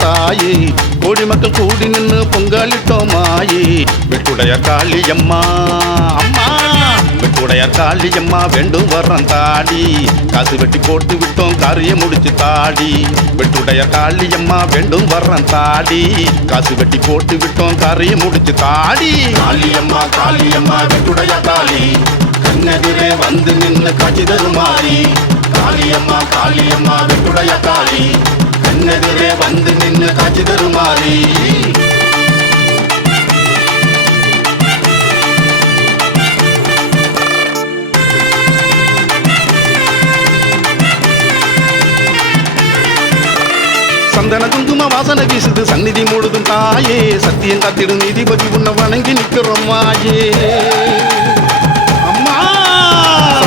தாயே. கோடி மக்கள் கூடி நின்று பொங்கலிட்டோம் மாயே. வெட்டுடைய காளியம்மா அம்மா. வெட்டுடைய காளியம்மா வேண்டும் வர்றோம் தாடி. காசு வெட்டி போட்டு விட்டோம் காரியம் முடிச்சு தாடி. வெட்டுடைய காளியம்மா வேண்டும் வர்றோம் தாடி. காசு வெட்டி போட்டு விட்டோம் காரியம் முடிச்சு தாடி. காளியம்மா காளியம்மா வெட்டுடைய காளி. கண்ணெதிரே வந்து நின்று காட்சி தருமாறி. காளியம்மா காளியம்மா வெட்டுடைய காளி. கண்ணெதிரே வந்து நின்று காட்சி தருமாறி. சந்தன குங்கும வாசனை வீசுது சந்நிதி மூடுதும் தாயே. சத்தியம் காத்திடும் நீதிபதி உன்னை வணங்கி நிற்கிறோம் மாயே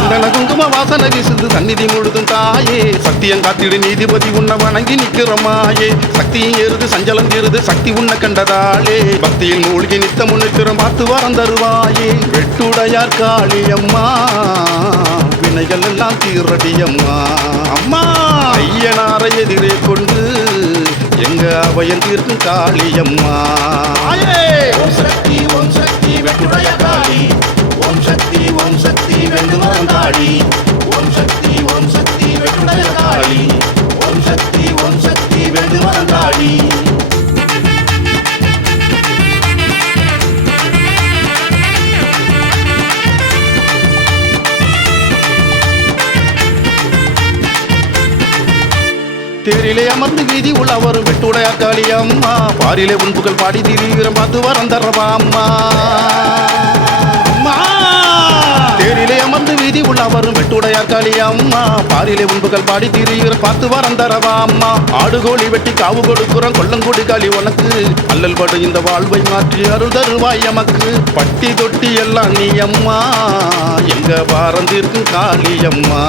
சந்தன குங்கும வாசனை வீசுது சந்நிதி முழுதும் தாயே. சத்தியம் காத்திடு நீதிபதி உன்னை வணங்கி நிக்கிறோம் மாயே. சக்தியும் ஏறுது சஞ்சலம் ஏறுது சக்தி உன்னை கண்டதாலே. பக்தியில் மூழ்கி நித்தம் நிற்கிறோம் பார்த்து வரம் தருவாயே. வெட்டுடையார் காளியம்மா வினைகள் எல்லாம் தீரடியம்மா அம்மா. ஐயனாரை எதிரே கொண்டு எங்க அவையன் தீர்க்கும் காளியம்மா ஓம் சக்தி ஓம் சக்தி வெட்டுடைய காளி. ஓம் சக்தி ஓம் சக்தி வெண்டுவரம் காளி. ஓம் சக்தி ஓம் சக்தி வெட்டுடைய காளி. ஓம் சக்தி ஓம் சக்தி வெண்டுவரம் காளி. தேரிலே அமர்ந்து வீதி உள்ள வரும் வெட்டுடைய காளி அம்மா. பாரிலே உன்புகள் பாடி தீவிரம் பார்த்து வரம் தரவா அம்மா. தேரிலே அமர்ந்து வீதி உள்ள வரும் வெட்டுடைய காளி அம்மா. பாரிலே உன்புகள் பாடி திரிகிற பார்த்து வரம் தரவா அம்மா. ஆடு கோழி வெட்டி காவு கொடுக்குறோம் கொல்லங்கொடி காளி உனக்கு. அல்லல் படு இந்த வாழ்வை மாற்றி அருள் தருவாய் எமக்கு. பட்டி தொட்டி எல்லாம் நீ அம்மா. எங்க வாரம் தீர்க்கும் காளி அம்மா.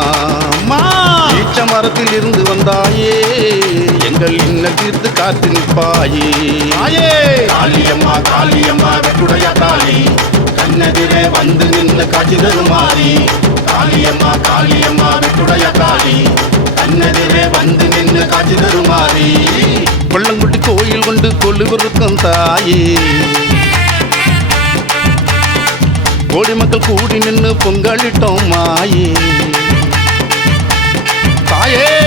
ஈச்ச மரத்தில் இருந்து வந்தாயே. எங்கள் இன்ன தீர்த்து காத்து நிற்பாயே. காளியம்மா காளியம்மா வெட்டுடைய காளி. கண்ணெதிரே வந்து நின்று காட்சி தருமாறி. காளியம்மா காளியம்மா வெட்டுடைய காளி. கண்ணெதிரே வந்து நின்று காட்சி தருமாறி. கொல்லங்குட்டி கோயில் கொண்டு கொள்ளுவிருக்கும் தாயே. கோடி மக்கள் கூடி நின்று பொங்கலிட்டோம் மாயே. தாயே!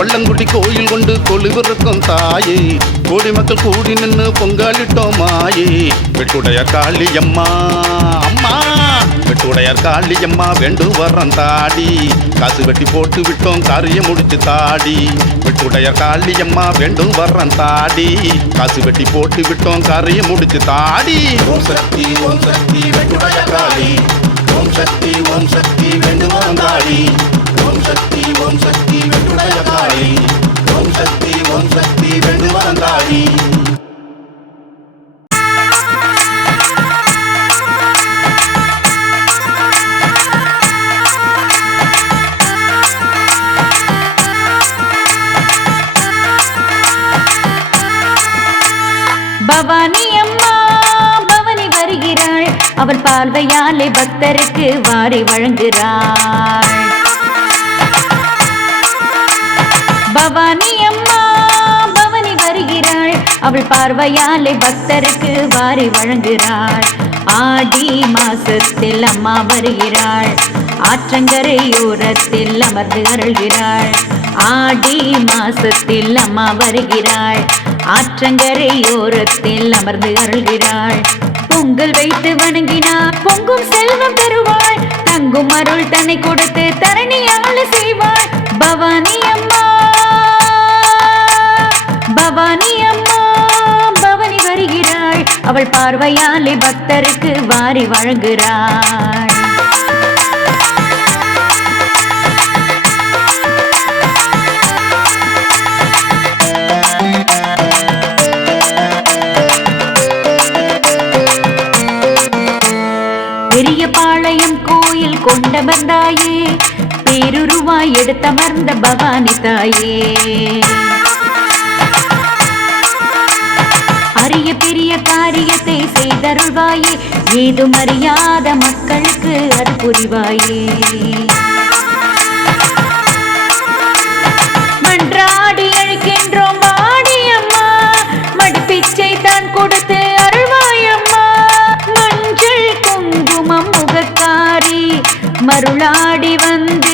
பள்ளங்குடி கோயில் கொண்டு கொழுவிறக்கும் தாயே. கோடி மக்கள் கூடி நின்று பொங்கலிட்டோம் மாயே. வெட்டுடைய காளியம்மா அம்மா. வெட்டுடையார் காளியம்மா வேண்டு வரம் தாடி. காசு வெட்டி போட்டு விட்டோம் காரியம் முடிச்சு தாடி. வெட்டுடையார் காளியம்மா வேண்டும் வரம் தாடி. காசு வெட்டி போட்டு விட்டோம் காரியம் முடிச்சு தாடி. ஓம் சக்தி ஓம் சக்தி வெட்டுடைய காளி. ஓம் சக்தி ஓம் சக்தி வேண்டும் வரம் தாடி சக்தி ஓம் சக்தி வெண்டுடைய காளி ஓம் சக்தி ஓம் சக்தி வேண்டும் வரம் பவானி அம்மா பவனி வருகிறாள். அவள் பார்வையாலே பக்தருக்கு வாரி வழங்குகிறாள். பவானி அம்மா பவனி வருகிறாள். அவள் பார்வையாலே பக்தருக்கு வாரி வழங்குகிறாள். ஆடி மாசத்தில் அம்மா வருகிறாள். ஆற்றங்கரையோரத்தில் அமர்ந்து அருள்கிறாள். ஆடி மாசத்தில் அம்மா வருகிறாள். ஆற்றங்கரையோரத்தில் அமர்ந்து அருள்கிறாள். பொங்கல் வைத்து வணங்கினார் பொங்கும் செல்வம் பெறுவாள் தங்கும் அருள் தன்னை கொடுத்து தரணியாள செய்வாள். பவானி அம்மா பவானி அம்மா பவனி வருகிறாள். அவள் பார்வையாலே பக்தருக்கு வாரி வழங்குகிறாள். பெரிய பாளையம் கோயில் கொண்ட கொண்டமர்ந்தாயே பேருருவாய் எடுத்தமர்ந்த பவானி தாயே. அரிய பெரிய காரியத்தை செய்தருள்வாயே. ஏதும் அறியாத மக்களுக்கு அது புரிவாயே. மன்றாடி அழைக்கின்றோம் வாடி வாடியம்மா மடிப்பிச்சை தான் கொடுத்து அருள்வாயம்மா மஞ்சள் குங்குமம் முகக்காரி. மருளாடி வந்து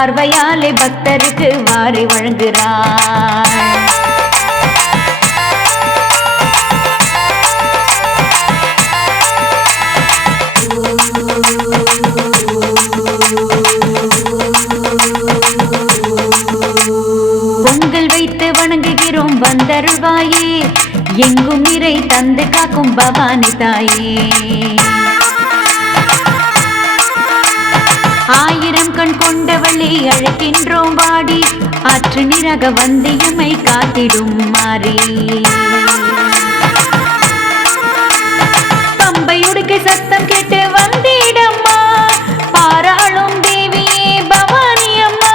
பார்வையாலே பக்தருக்கு வாரி வழங்குகிறாள் பொங்கல் வைத்து வணங்குகிறோம் வந்தருள்வாயே. எங்கும் நிறை தந்து காக்கும் பவானி தாயே. காற்று நிறக வந்தியமை காத்திடும் மாறி. பம்பை உடுக்கை சத்தம் கேட்டு வந்திடம்மா. பாராளும் தேவியே பவானி அம்மா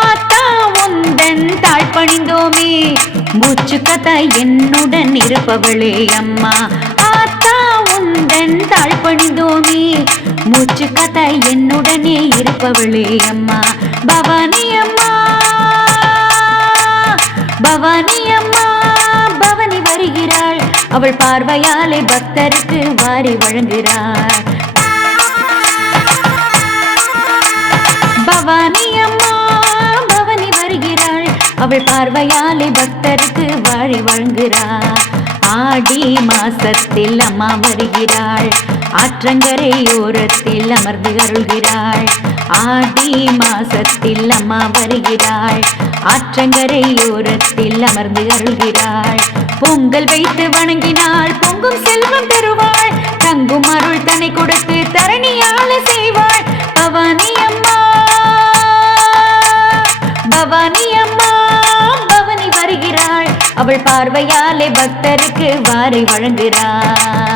ஆத்தா உந்தன் தாழ்பணிந்தோமே மூச்சு கதை என்னுடன் இருப்பவளே அம்மா. ஆத்தா உந்தன் தாழ்பணிந்தோமே மூச்சு கதை என்னுடனே இருப்பவளே அம்மா. பவானி அம்மா பவானி அம்மா பவனி வருகிறாள். அவள் பார்வையாலே பக்தருக்கு வாரி வழங்குகிறாள். பவானி அம்மா பவனி வருகிறாள். அவள் பார்வையாலே பக்தருக்கு வாரி வழங்குகிறாள். ஆடி மாசத்தில் அம்மா வருகிறாள். ஆற்றங்கரை ஓரத்தில் அமர்ந்து அருள்கிறாள். ஆடி மாசத்தில் அம்மா வருகிறாள். ஆற்றங்கரை ஓரத்தில் அமர்ந்து அருள்கிறாள். பொங்கல் வைத்து வணங்கினாள் பொங்கும் செல்வம் தருவாள். தங்கும் அருள் தன்னை கொடுத்து தரணியால செய்வாள். பவானி அம்மா பவானி அம்மா பவனி வருகிறாள். அவள் பார்வையாலே பக்தருக்கு வாரி வழங்குகிறாள்.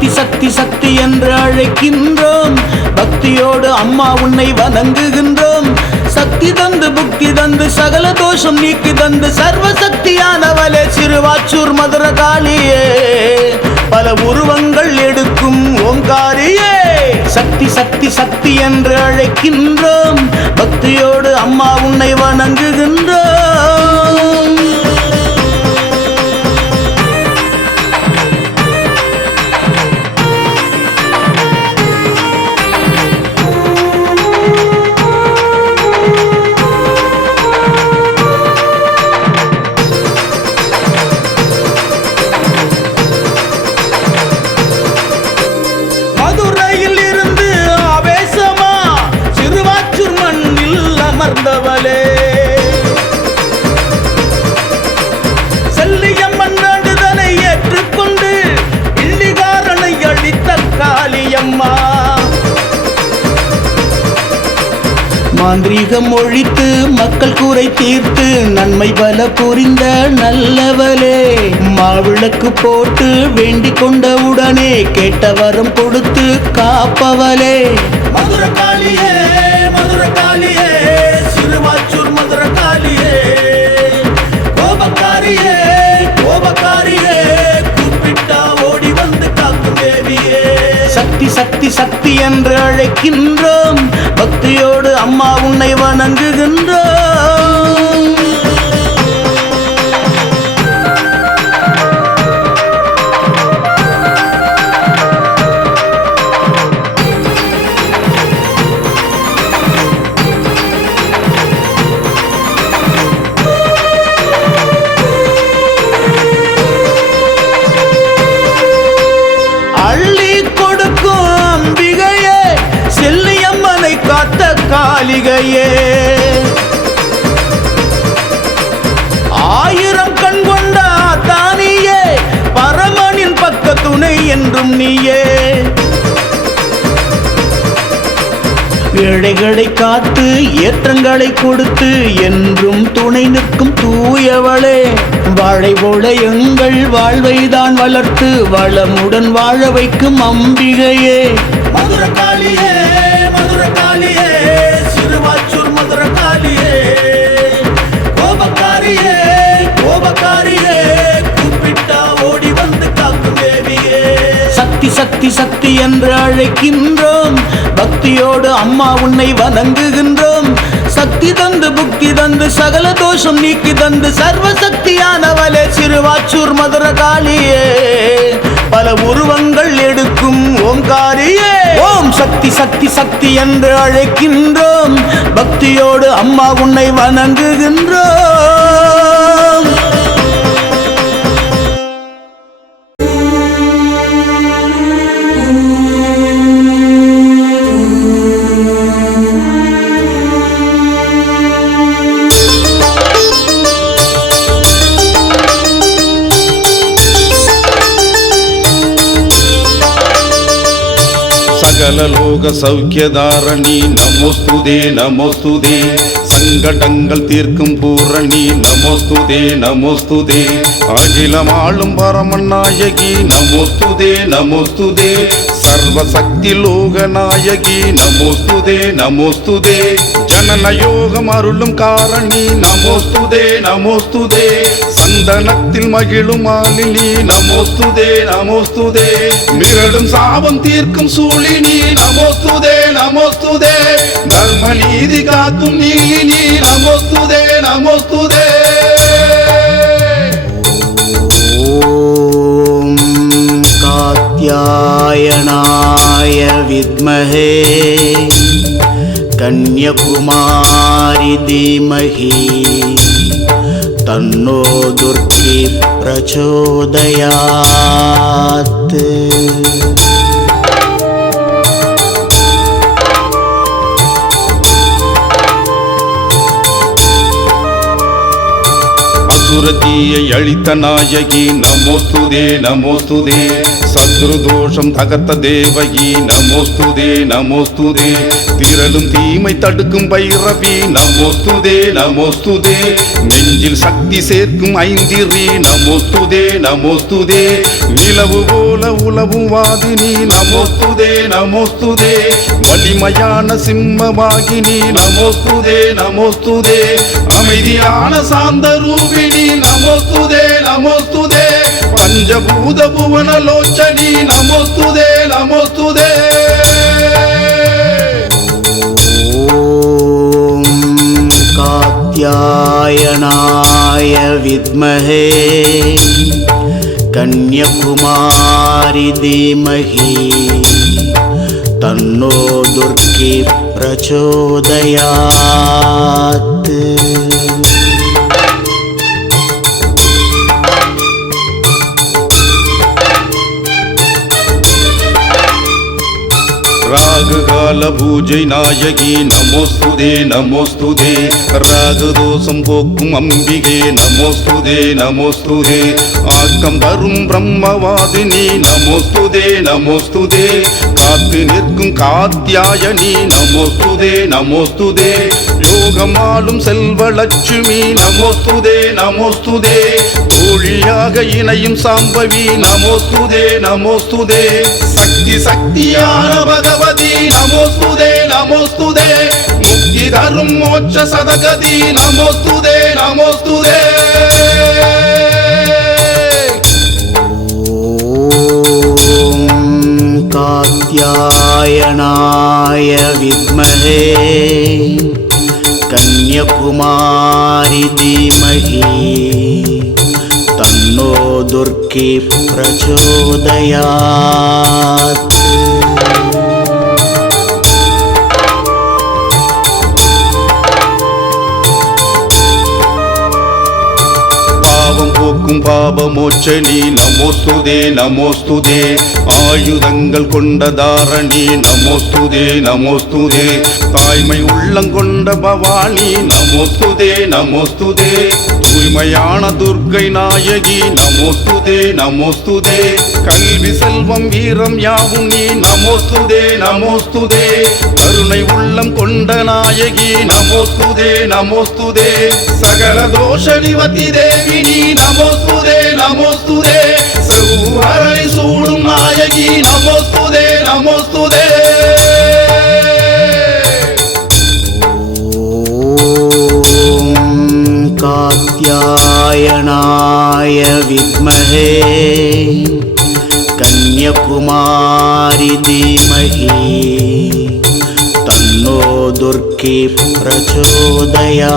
சக்தி சக்தி சக்தி என்று அழைக்கின்றோம். பக்தியோடு அம்மா உன்னை வணங்குகின்றோம். சக்தி தந்து புக்தி தந்து சகல தோஷம் நீக்கி தந்து சர்வ சக்தியானவளே சிறுவாச்சூர் மதுர காளியே பல உருவங்கள் எடுக்கும் ஓங்காரியே. சக்தி சக்தி சக்தி என்று அழைக்கின்றோம். பக்தியோடு அம்மா உன்னை வணங்குகின்றோம். அமர்ந்தவளே செல்லியம்மன் வேண்டுதலை ஏற்றுக்கொண்டு இல்லிகாரனை அழித்த காளியம்மா. மாந்திரீகம் ஒழித்து மக்கள் கூரை தீர்த்து நன்மை பல புரிந்த நல்லவளே. மாவிளக்கு போட்டு வேண்டிக் கொண்ட உடனே கேட்ட வரம் கொடுத்து காப்பவளே. மதுர காளியே மதுர காளியே சிறுவாச்சூர் மதுர காலியே கோபக்காரியே கோபக்காரியே கூப்பிட்டா ஓடி வந்து காக்கும் தேவியே. சக்தி சக்தி சக்தி என்று அழைக்கின்றோம். பக்தியோடு அம்மா உன்னை வணங்குகின்றோம். கொடுத்து என்றும் துணை நிற்கும் தூயவளே. வாழை போல எங்கள் வாழ்வைதான் வளர்த்து வளமுடன் வாழ வைக்கும் அம்பிகையே. மதுர காளியே மதுர காளியே சிறுவாச்சூர் மதுர காளியே கோபக்காரியே கோபக்காரியே கூப்பிட்டா ஓடி வந்து காக்கும் தேவியே. சக்தி சக்தி சக்தி என்று அழைக்கின்றோம். பக்தியோடு அம்மா உன்னை வணங்குகின்றோம். சக்தி தந்து புக்தி தந்து சகல தோஷம் நீக்கி தந்து சர்வசக்தியானவளே சிறுவாச்சூர் மதுர காளியே பல உருவங்கள் எடுக்கும் ஓம்காரியே. ஓம் சக்தி சக்தி சக்தி என்று அழைக்கின்றோம். பக்தியோடு அம்மா உன்னை வணங்குகின்றோம். சகலலோக சௌக்கியதாரணி. நமோஸ்துதே நமோஸ்துதே. சங்கடங்கள் தீர்க்கும் பூரணி. நமோஸ்துதே நமோஸ்துதே. அகிலம் ஆளும் பரமநாயகி. நமோஸ்துதே நமோஸ்துதே. சர்வசக்தி லோக நாயகி நமோஸ்துதே நமோஸ்துதே. ஜனன யோகம் அருளும் காரணி. நமோஸ்துதே நமோஸ்துதே. சந்தனத்தில் மகிழும் மாலினி. நமோஸ்துதே நமோஸ்துதே. மிரளும் சாபம் தீர்க்கும் சூழினி. நமோஸ்துதே நமோஸ்துதே. தர்ம நீதி காக்கும் நீலினி. நமோஸ்துதே நமோஸ்துதே. ॐ பூஷணாய வித்மஹே கன்யகுமாரி தீமஹி தன்னோ துர்க்கி பிரச்சோதயாத். அசுரதியை அழித்த நாயகி நமோஸ்துதே நமோஸ்துதே. சத்ரு தோஷம் தகர்த்த தேவகி நமோஸ்துதே நமோஸ்துதே. திரளும் தீமை தடுக்கும் பைரவி நமோஸ்துதே நமோஸ்துதே. நெஞ்சில் சக்தி சேர்க்கும் ஐந்திரி நமோஸ்துதே நமோஸ்துதே. நிலவு போல உலவும் வாதினி நமோஸ்துதே நமோஸ்துதே. வலிமையான சிம்மவாகினி நமோஸ்துதே நமோஸ்துதே. அமைதியான சாந்த ரூபிணி నమోస్తుదే నమోస్తుదే పంచభూత భువన లోచని నమోస్తుదే నమోస్తుదే కాత్యాయనాయ విద్మహే కన్యకుమారి ధీమహి తన్నో దుర్గి ప్రచోదయాత్ ராகுகால பூஜை நாயகி நமோஸ்துதே நமோஸ்துதே ராகுதோஷம் போக்கும் அம்பிகே நமோஸ்துதே நமோஸ்துதே ஆக்கம் தரும் பிரம்மவாதினி நமோஸ்துதே நமோஸ்துதே காத்து நிற்கும் காத்தியாயனி நமோஸ்துதே நமோஸ்துதே யோகமாலும் செல்வலட்சுமி நமோஸ்துதே நமோஸ்துதே தோழியாக இணையும் சாம்பவி நமோஸ்துதே நமோஸ்துதே சக்தி சக்தியான பகவதி നമോസ്തുതേ നമോസ്തുതേ മുക്തി തരും മോക്ഷ സദഗതി നമോസ്തുതേ നമോസ്തുതേ കാത്യായണായ വിദ്മഹേ കന്യകുമാരി ധീമഹി തന്നോ ദുർഗി പ്രചോദയാത് ஆக்கும் பாப மோட்சனி நமோஸ்துதே நமோஸ்துதே. ஆயுதங்கள் கொண்ட தாரணி நமோஸ்துதே நமோஸ்துதே. தாய்மை உள்ளங்கொண்ட பவானி நமோஸ்துதே நமோஸ்துதே. தூய்மையான துர்க்கை நாயகி நமோஸ்துதே நமோஸ்துதே. கல்வி செல்வம் வீரம் யாவும் நீ நமோஸ்துதே நமோஸ்துதே. கருணை உள்ளம் கொண்ட நாயகி நமோஸ்துதே நமோஸ்துதே. சகல தோஷ நிவதி தேவி நீ நமோஸ்துதே நமோஸ்துதே. செவ்வரளி சூடும் நாயகி நமோஸ்துதே நமோஸ்துதே. നാരായണായ വിദ്മഹേ. കന്യകുമാരി ധീമഹി തന്നോ ദുർഗി പ്രചോദയാത്.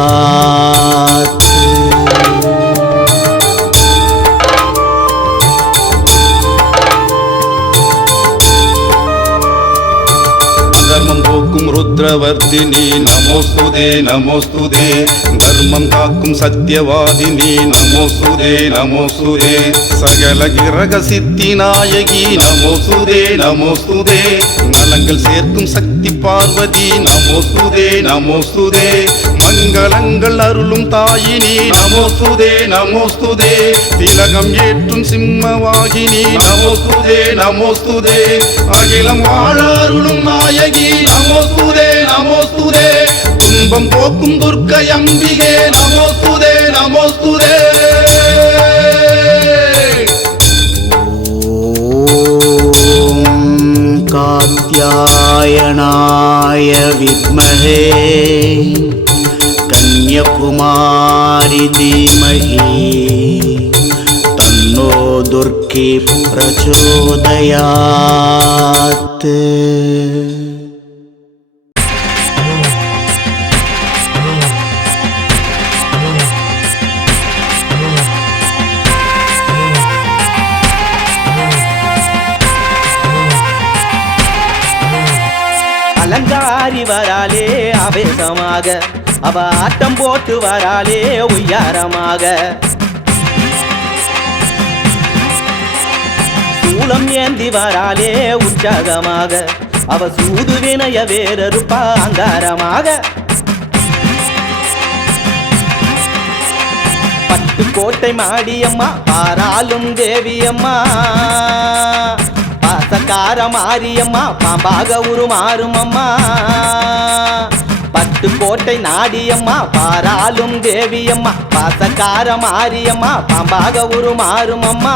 போக்கும் நமோஸ்துதே நமோஸ்துதே. தர்மம் காக்கும் சத்தியவாதினி நமோஸ்துதே நமோஸ்துதே. சகல கிரக சித்தி நாயகி நமோஸ்துதே நமோஸ்துதே. நலங்கள் சேர்க்கும் சக்தி பார்வதி நமோஸ்துதே நமோஸ்துதே. மங்களங்கள் அருளும் தாயினி நமோஸ்துதே நமோஸ்துதே. திலகம் ஏற்றும் சிம்மவாகினி நமோஸ்துதே நமோஸ்துதே. அகிலம் வாழ அருளும் நாயகி நமோஸ்துதே. നമോസ്തുതേ തുമ്പം പോക്കും ദുർഗയംബികേ നമോസ്തുതേ നമോസ്തുതേ കാത്യായണായ വിദ്മഹേ. കന്യകുമാരി ധീമഹി. തന്നോ ദുർഗി പ്രചോദയാത്. ஆவேசமாக அவ ஆட்டம் போட்டு வராளே உய்யாரமாக சூளம் ஏந்தி வராளே உற்சாகமாக. அவ சூது வினய வேறறுப்பா அங்காரமாக பட்டு கோட்டை மாடியம்மா பாராளும் தேவியம்மா. பாசக்கார மாரியம்மா பாம்பாக உருமாறும் அம்மா பட்டு கோட்டை நாடியம்மா பாராலும் தேவியம்மா பாசக்கார மாரியம்மா பாம்பாக உருமாறும் அம்மா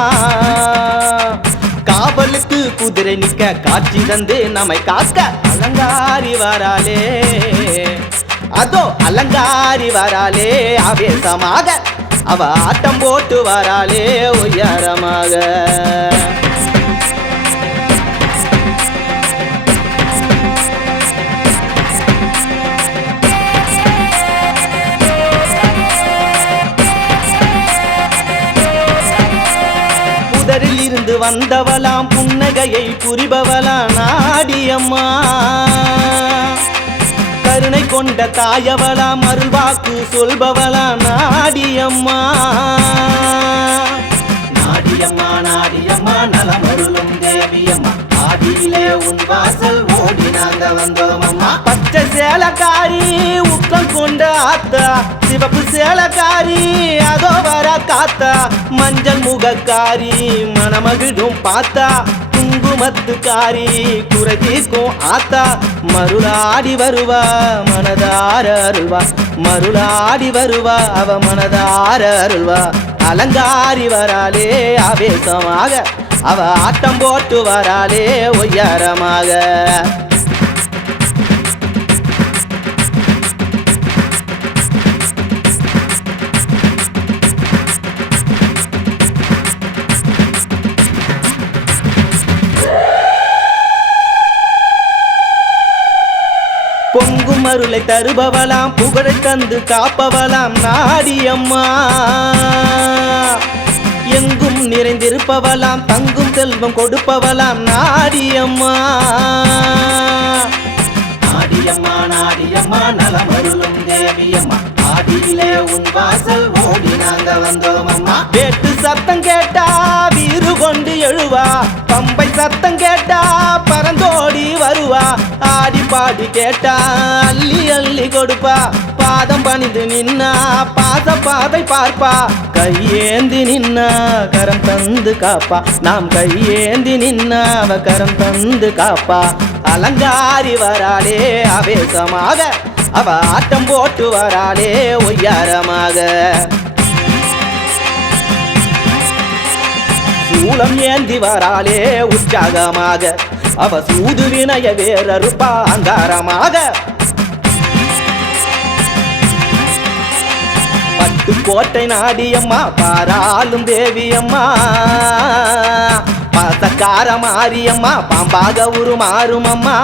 காவலுக்கு குதிரை நிக்க காட்சி தந்து நம்மை காக்க அலங்காரி வராலே அதோ அலங்காரி வராலே ஆவேசமாக அவ ஆட்டம் போட்டு வராலே உயரமாக. வந்தவளாம் புன்னகையை புரிபவளா நாடியம்மா. கருணை கொண்ட தாயவளாம் அருள்வாக்கு சொல்பவளா நாடியம்மா. நாடியம்மா நாடியம்மா நலமருளும் தேவியம்மா. கீழே உன் வாசல் ஓடி நாங்க வந்தோம் அம்மா. பச்சை சேலக்காரி உக்கம் கொண்ட ஆத்தா. சிவப்பு சேலக்காரி அதோ வர காத்தா. மஞ்சள் முகக்காரி மனமகிழும் பார்த்தா. குங்குமத்துக்காரி குறதீர்க்கும் ஆத்தா. மருளாடி வருவா மனதார அருள்வா. மருளாடி வருவா அவ மனதார அருள்வா. அலங்காரி வராலே ஆவேசமாக அவ ஆட்டம் போட்டு வராளே ஒய்யாரமாக. பொங்கும் அருளை தருபவளாம் புகழை தந்து காப்பவளாம் நாடியம்மா. எங்கும் நிறைந்திருப்பவளாம் தங்கும் செல்வம் கொடுப்பவளாம். நாடியம்மா. நாடியம்மா நாடியம்மா நலமருளும் தேவியம்மா. ஆடியிலே உன் வாசல் ஓடி நாங்க வந்தோம் அம்மா வேட்டு சத்தம் கேட்டா வீறு கொண்டு எழுவா. பம்பை சத்தம் கேட்டா பறந்தோடி வருவா. ஆடி பாடி கேட்டா அள்ளி அள்ளி கொடுப்பா. பாதம் பணிந்து நின்னா பாத பாதை பார்ப்பா. கையேந்தி நின்னா கரம் தந்து காப்பா. நாம் கையேந்தி நின்னா அவ கரம் தந்து காப்பா. அலங்காரி வராளே அவேசமாக அவ ஆட்டம் போட்டு வராளே ஒய்யாரமாக. சூளம் ஏந்தி வராலே உற்சாகமாக. அவ சூது வினய வேறறுப்பா அங்காரமாக பட்டு கோட்டை நாடியம்மா பாராளும் தேவியம்மா. பாசக்கார மாரியம்மா பாம்பாக உருமாறும் அம்மா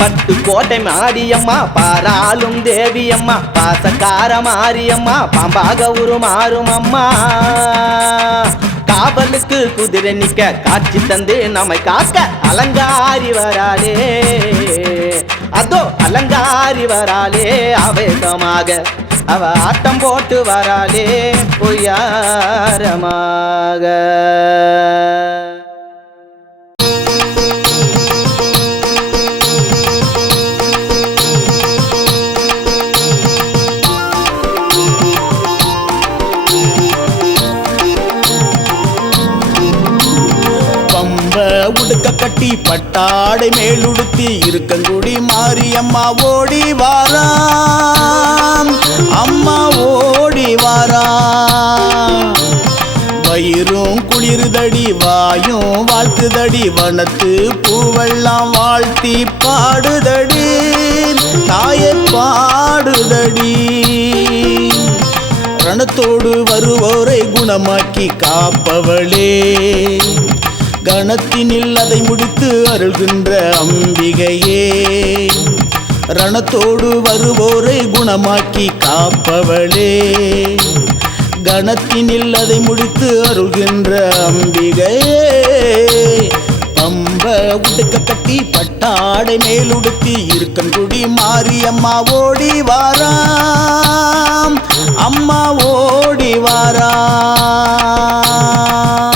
பட்டு கோட்டை மாடியம்மா பாராளும் தேவியம்மா பாசக்கார மாரியம்மா பாம்பாக உருமாறும் அம்மா காவலுக்கு குதிரை நிக்க காட்சி தந்து நம்மை காக்க அலங்காரி வராளே. அதோ அலங்காரி வராளே ஆவேசமாக. அவ ஆட்டம் போட்டு வராளே பொய்யாரமாக. பட்டாடை மேலுடுத்தி இருக்கங்குடி மாரியம்மா ஓடி வாராம். அம்மா ஓடி வாரா வயிறும் குளிர்தடி வாயும் வாழ்த்துதடி வனத்து பூவெல்லாம் வாழ்த்தி பாடுதடி தாயை பாடுதடி. ரணத்தோடு வருவோரை குணமாக்கி காப்பவளே. கணத்தினில் அதை முடித்து அருள்கின்ற அம்பிகையே. ரணத்தோடு வருவோரை குணமாக்கி காப்பவளே. கணத்தினில் அதை முடித்து அருள்கின்ற அம்பிகையே. பம்ப உடுக்க கட்டி பட்டாடை மேலுடுத்தி இருக்கன்குடி மாரியம்மா ஓடி வாராம். அம்மா ஓடி வாராம்.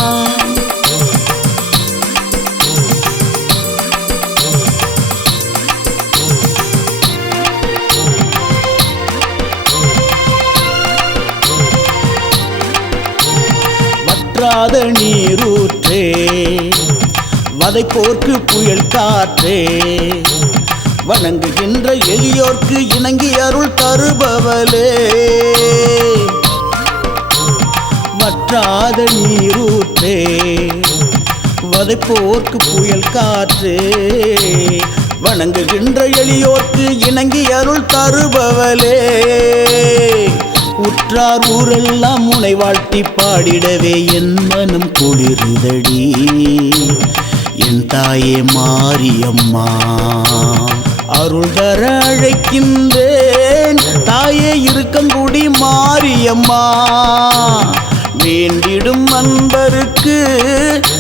வற்றாத நீரூற்றே. வதைப்போர்க்கு புயல் காற்றே. வணங்குகின்ற எளியோர்க்கு இணங்கி அருள் தருபவளே. வற்றாத நீரூற்றே. வதைப்போர்க்கு புயல் காற்றே. வணங்குகின்ற எளியோர்க்கு இணங்கி அருள் தருபவளே. உற்றார் ஊரெல்லாம் முனை வாழ்த்தி பாடிடவே என் மனம் குளிருதடி. என் தாயே மாரியம்மா அருள் தர அழைக்கின்றேன். தாயே இருக்கங்குடி மாரியம்மா வேண்டிடும் அன்பருக்கு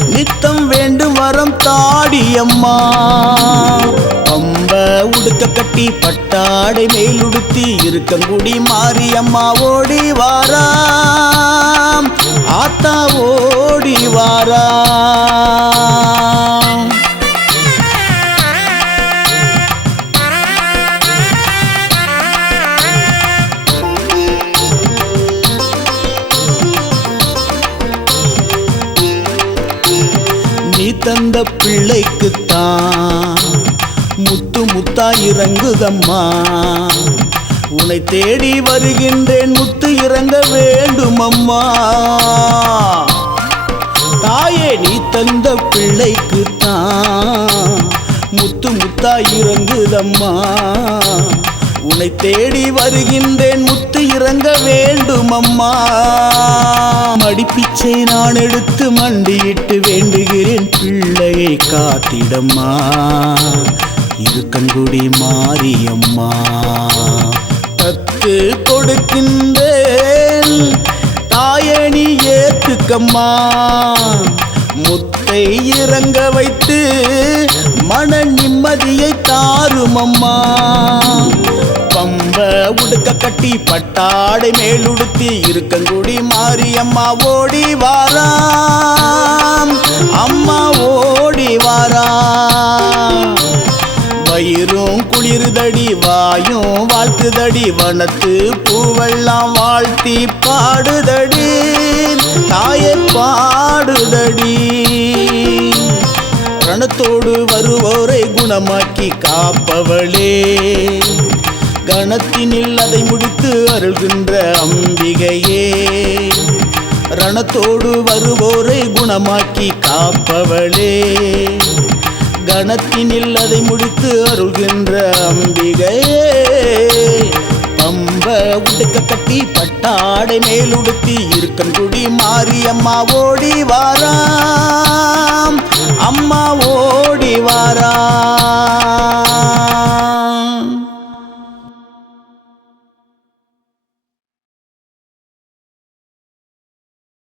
நித்தம் வேண்டும் வரம் தாடியம்மா. அம்மா உடுக்க கட்டி பட்டாடை மேலுடுத்தி இருக்கங்குடி மாரியம்மா ஓடி வாராம். ஆத்தா ஓடி வாராம். நீ தந்த பிள்ளைக்குத்தான் முத்தாய் இறங்குதம்மா. உன்னை தேடி வருகின்றேன் முத்து இறங்க வேண்டும் அம்மா தாயே நீ தந்த பிள்ளைக்குத்தான் முத்து முத்தாய் இறங்குதம்மா. உன்னை தேடி வருகின்றேன் முத்து இறங்க வேண்டும் அம்மா மடிப்பிச்சை நான் எடுத்து மண்டியிட்டு வேண்டுகிறேன் பிள்ளையை காத்திடம்மா. இருக்கன்குடி மாரியம்மா. பத்து கொடுக்கின்றேன் தாயணி ஏத்துக்கம்மா. முத்தை இறங்க வைத்து மன நிம்மதியை தாருமம்மா. பம்ப உடுக்க கட்டி பட்டாடை மேலுடுத்தி இருக்கங்குடி மாரியம்மா ஓடி வாராம். அம்மா ஓடி வாராம். வயிறும் குளிருதடி வாயும் வாழ்த்துதடி வனத்து பூவெல்லாம் வாழ்த்தி பாடுதடி. தாயை பாடுதடி. ரணத்தோடு வருவோரை குணமாக்கி காப்பவளே. கணத்தினில் அதை முடித்து அருள்கின்ற அம்பிகையே. ரணத்தோடு வருவோரை குணமாக்கி காப்பவளே. கணத்தினில் அதை முடித்து அருள்கின்ற அம்பிகையே. பம்ப உடுக்க கட்டி பட்டாடை மேலுடுத்தி இருக்கன்குடி மாரியம்மா ஓடி வாராம். அம்மா ஓடி வாராம்.